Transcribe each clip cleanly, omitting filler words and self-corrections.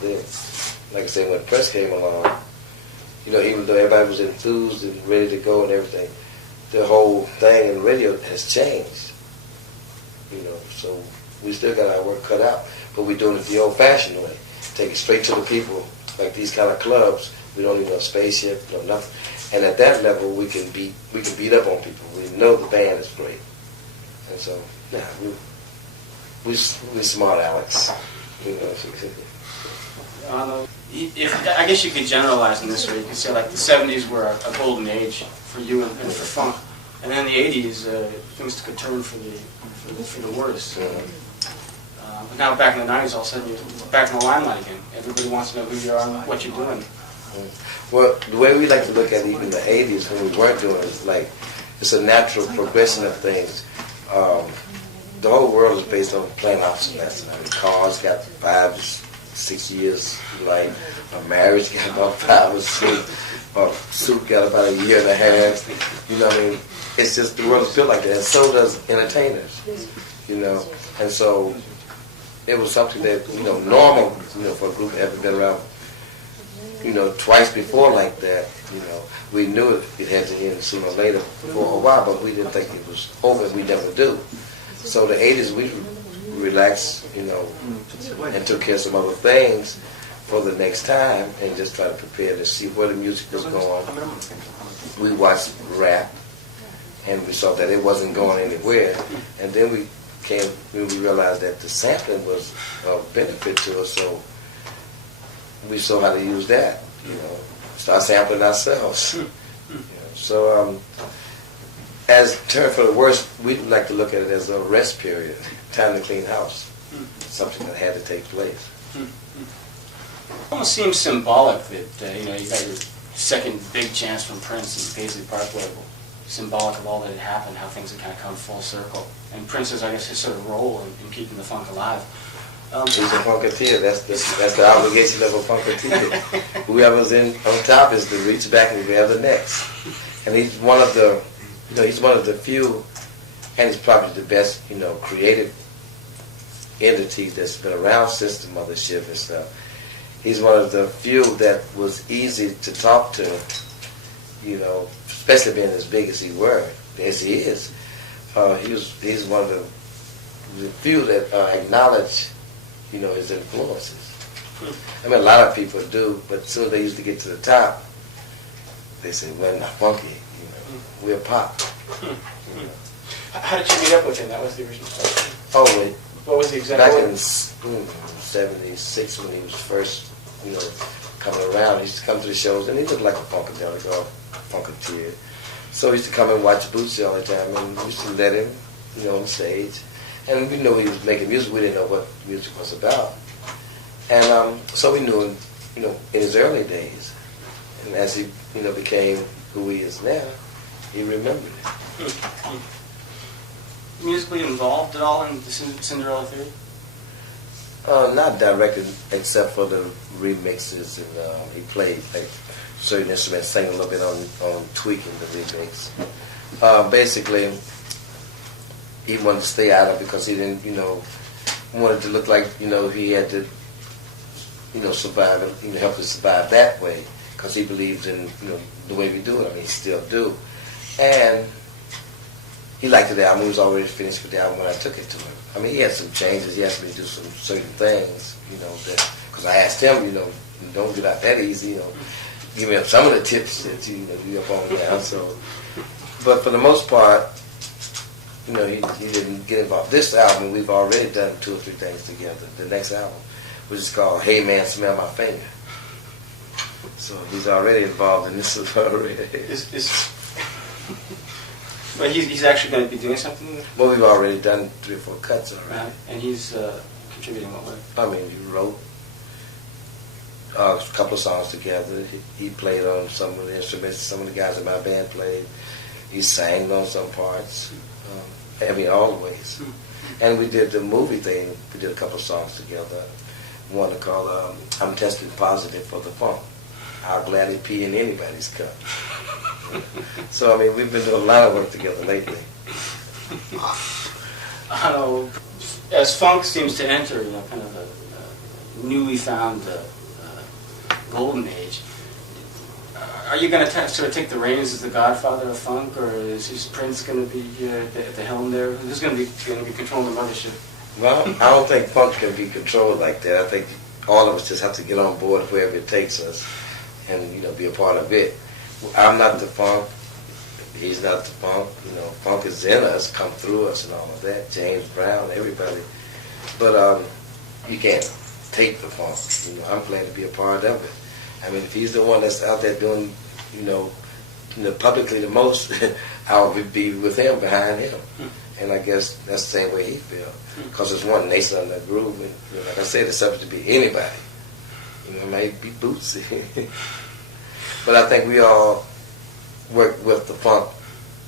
then. Like I said, when Prince came along, you know, even though everybody was enthused and ready to go and everything, the whole thing in radio has changed. You know, so we still got our work cut out, but we're doing it the old-fashioned way. Take it straight to the people, like these kind of clubs. We don't need no spaceship, no nothing. And at that level, we can beat up on people. We know the band is great, and so yeah, we smart Alex. You know. I guess you could generalize in this way. You could say like the '70s were a golden age for you and for funk, and then the '80s things took a turn for the worse. But now back in the '90s, all of a sudden you're back in the limelight again. Everybody wants to know who you are and what you're doing. Well, the way we like to look at even the '80s when we weren't doing it, like it's a natural progression of things. The whole world is based on playing obsolescence. I mean, cars got 5 to 6 years life. A marriage got about 5 or 6. A suit got about a year and a half. You know what I mean? It's just the world is built like that, and so does entertainers. You know, and so it was something that, you know, normal, you know, for a group that hadn't been around, you know, twice before like that. You know, we knew it had to end sooner or later for a while, but we didn't think it was over. We never do. So the '80s, we relaxed, you know, and took care of some other things for the next time, and just try to prepare to see where the music was going. We watched rap, and we saw that it wasn't going anywhere, and then we realized that the sampling was a benefit to us, so we saw how to use that, you know, start sampling ourselves. You know. So as turn for the worse, we'd like to look at it as a rest period, time to clean house, something that had to take place. It almost seems symbolic that you know, you got your second big chance from Prince and Paisley Park label. Symbolic of all that had happened, how things had kind of come full circle. And Prince's, I guess, his sort of role in keeping the funk alive. He's a funketeer. That's the obligation of a funketeer. Whoever's on top is to reach back and grab the next. And he's one of the, you know, he's one of the few, and he's probably the best, you know, creative entity that's been around since the mothership and stuff. He's one of the few that was easy to talk to, you know, especially being as big as he is. He's one of the few that acknowledge, you know, his influences. I mean, a lot of people do, but as soon as they used to get to the top, they say, we're not funky, you know, we're pop. You know. How did you meet up with him? That was the original question. Oh, wait. What was the exact Back in '76 when he was first, you know, coming around, he used to come to the shows, and he looked like a Funkadelic or a Funketeer. So we used to come and watch Bootsy all the time, and we used to let him, you know, on stage. And we knew he was making music. We didn't know what music was about. And so we knew him, you know, in his early days. And as he, you know, became who he is now, he remembered it. Musically involved at all in the Cinderella Theory? Not directly, except for the remixes, and he played like certain instruments, sang a little bit on tweaking the remix. Basically, he wanted to stay out of it because he didn't, you know, wanted to look like, you know, he had to, you know, survive, you know, help us survive that way, because he believes in, you know, the way we do it. I mean, he still do. And he liked the album. He was already finished with the album when I took it to him. I mean, he had some changes. He asked me to do some certain things, you know, because I asked him, you know, don't get out that easy, you know, give me up some of the tips that you know, you up on now. So, but for the most part, you know, he didn't get involved. This album, we've already done 2 or 3 things together. The next album, which is called Hey Man, Smell My Finger. So he's already involved in this already. But he's actually going to be doing something? Well, we've already done 3 or 4 cuts already. And he's contributing what way? I mean, he wrote a couple of songs together. He played on some of the instruments. Some of the guys in my band played. He sang on some parts. I mean, all the ways. And we did the movie thing. We did a couple of songs together. One called I'm Testing Positive for the Funk. I'll gladly pee in anybody's cup. So, I mean, we've been doing a lot of work together lately. I don't know, as funk seems to enter, you know, kind of a newly found golden age. Are you going to sort of take the reins as the godfather of funk, or is Prince going to be at the helm there? Who's going to be controlling the mothership? Well, I don't think funk can be controlled like that. I think all of us just have to get on board wherever it takes us, and be a part of it. I'm not the funk. He's not the funk. Funk is in us, come through us, and all of that. James Brown, everybody. But you can't take the funk. I'm glad to be a part of it. I mean, if he's the one that's out there doing, publicly the most, I'll be with him, behind him. And I guess that's the same way he feels. Because it's one nation on that groove. And, like I said, it's subject to be anybody. It may be Bootsy. But I think we all work with the funk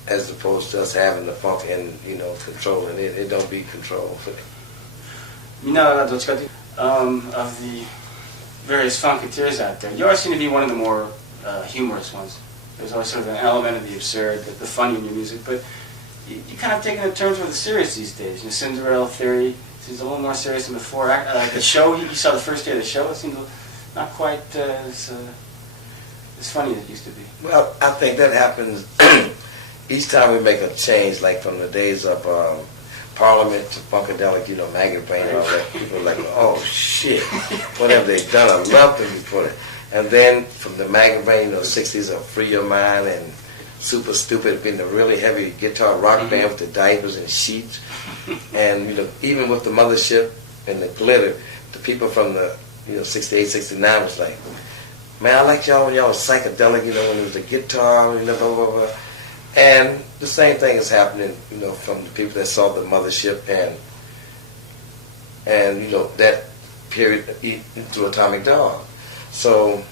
as opposed to us having the funk and, controlling it. It don't be controlled. Of the various funketeers out there, you always seem to be one of the more humorous ones. There's always sort of an element of the absurd, the funny in your music, but you kind of taking a turn for the serious these days. Cinderella Theory seems a little more serious than before. Like the show, you saw the first day of the show, it seemed not quite as funny as it used to be. Well, I think that happens each time we make a change, like from the days of Parliament to Funkadelic, Maggot Brain and all that. People are like, oh shit, what have they done? I love them before that. And then from the Maggot Brain, 60s of Free Your Mind and Super Stupid, being the really heavy guitar rock band with the diapers and sheets. And, even with the Mothership and the Glitter, the people from the, 68, 69 was like, man, I like y'all when y'all was psychedelic, when it was the guitar, blah, blah, blah. And the same thing is happening, from the people that saw the Mothership and that period through Atomic Dog. So, as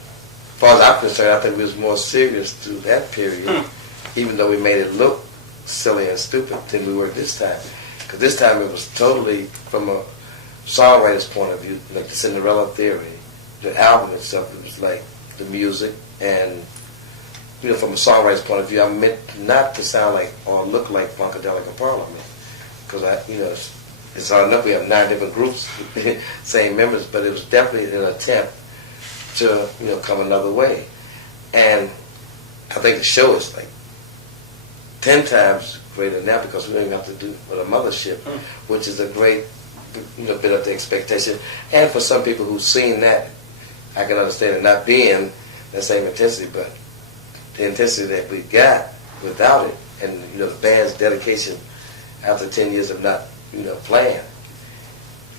far as I'm concerned, I think we was more serious through that period, even though we made it look silly and stupid than we were this time. Because this time it was totally, from a songwriter's point of view, like the Cinderella Theory, the album itself, it was like the music and from a songwriter's point of view, I meant not to sound like or look like Funkadelic or Parliament, because it's hard enough. We have 9 different groups, same members, but it was definitely an attempt to come another way. And I think the show is like 10 times greater now because we don't even have to do it with a Mothership, which is a great bit of the expectation. And for some people who've seen that, I can understand it not being that same intensity, but the intensity that we got without it, and the band's dedication after 10 years of not playing.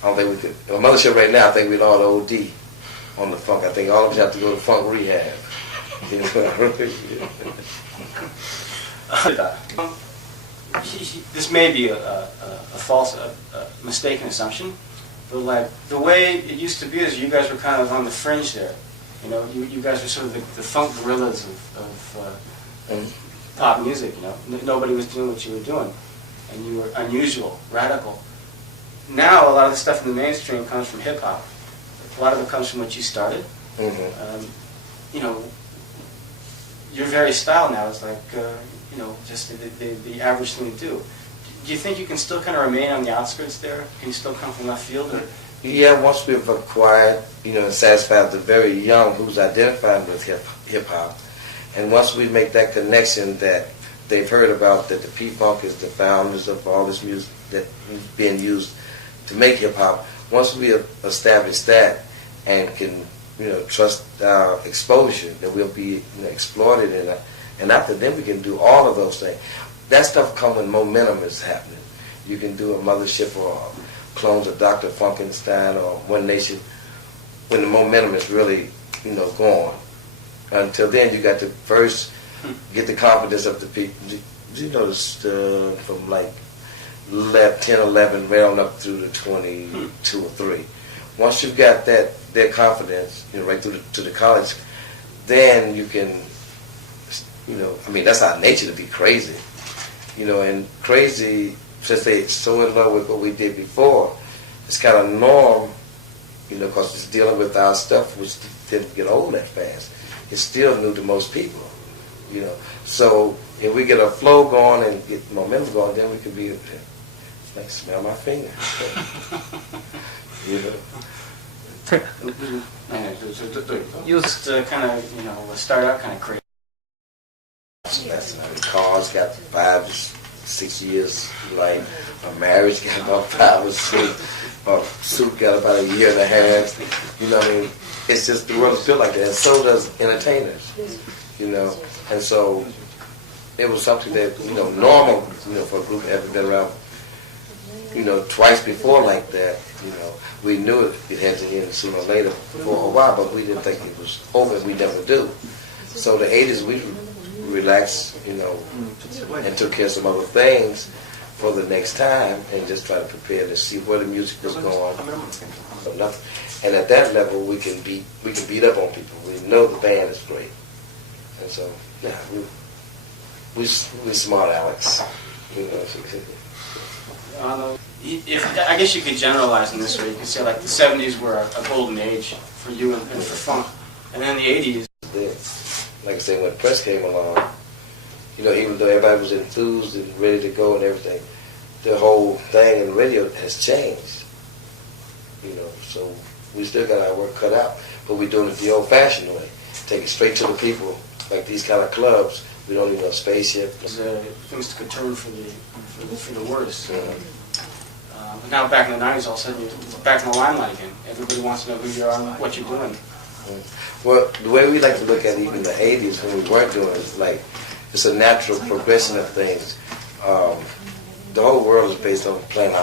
I don't think we could. A Mothership right now, I think we'd all OD on the funk. I think all of us have to go to funk rehab. This may be a false, mistaken assumption, but like the way it used to be is you guys were kind of on the fringe there. You guys were sort of the funk gorillas of pop music. Nobody was doing what you were doing, and you were unusual, radical. Now a lot of the stuff in the mainstream comes from hip hop. A lot of it comes from what you started. Your very style now is like just the average thing to do. Do you think you can still kind of remain on the outskirts there? Can you still come from left field? Or? Yeah, once we've acquired, and satisfied the very young who's identifying with hip-hop, and once we make that connection that they've heard about, that the P-Funk is the founders of all this music that is being used to make hip-hop, once we establish that and can, trust our exposure, that we'll be exploited, and after then we can do all of those things. That stuff comes when momentum is happening. You can do a Mothership or clones of Dr. Funkenstein or One Nation when the momentum is really, going. Until then, you got to first get the confidence of the people. You notice from like 10, 11, right on up through the 22 or 3. Once you've got their confidence, right through to the college, then you can, that's our nature to be crazy. And crazy, since they're so in love with what we did before, it's kind of norm, because it's dealing with our stuff, which didn't get old that fast. It's still new to most people, So if we get a flow going and get momentum going, then we can be, like, smell my fingers. Used to kind of, start out kind of crazy. That's how the cars got 5 to 6 years life. A marriage got about 5 or 6. A suit got about a year and a half. You know what I mean? It's just the world is built like that, and so does entertainers. And so it was something that normal. For a group that hadn't been around, twice before like that. We knew it had to end sooner or later for a while, but we didn't think it was over. We never do. So the 80s, we relaxed, and took care of some other things for the next time, and just try to prepare to see where the music was going. And at that level, we can beat up on people. We know the band is great, and so yeah, we smart Alex. I guess you could generalize in this way. You could say like the 70s were a golden age for you and for funk, and then the 80s. Like I say, when press came along, even though everybody was enthused and ready to go and everything, the whole thing in radio has changed. So we still got our work cut out, but we're doing it the old-fashioned way. Take it straight to the people, like these kind of clubs. We don't need no spaceship. Things could turn for the worse. But now back in the 90s, all of a sudden you're back in the limelight again. Everybody wants to know who you are and what you're doing. Well, the way we like to look at even the 80s when we weren't doing it is like it's a natural progression of things. The whole world is based on playing out.